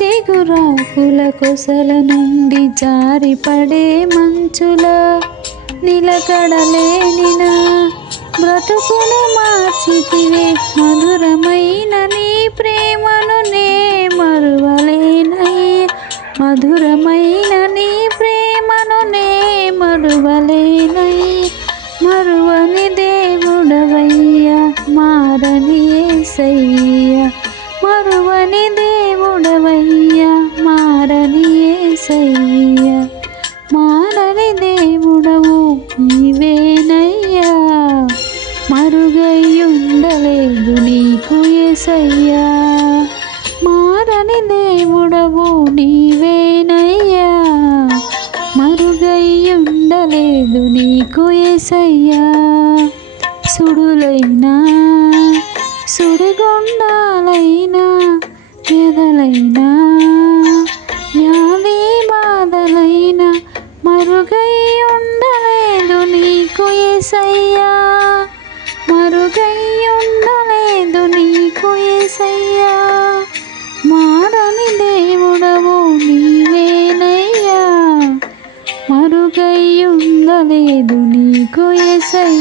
చిగురాకుల కొసల నుండి జారిపడే మంచుల నిలకడలేనిన బ్రతుకును మార్చితివే. మధురమైన నీ ప్రేమను నే మరువలేనయ్య, మధురమైన నీ ప్రేమను నే మరువలేనయ్య. మరువని దేవుడవయ్యా మారని యేసయ్యా, మరువని దేవుడవయ్యా మారని యేసయ్యా. మారని దేవుడవు నీవేనయ్యా, మరుగయ్యుండలేదు నీకు యేసయ్యా. మారని దేవుడవు నీవేనయ్యా, మరుగయ్యుండలేదు నీకు యేసయ్యా. సుడులైనా సుడిగుండాలైనా ఎదలైనా వ్యాధి బాధలైనా మరుగై ఉండలేదు నీకు యేసయ్యా, మరుగై ఉండలేదు నీకు యేసయ్యా. మారని దేవుడవు నీవేనయ్యా, మరుగై ఉండలేదు నీకు యేసయ్యా.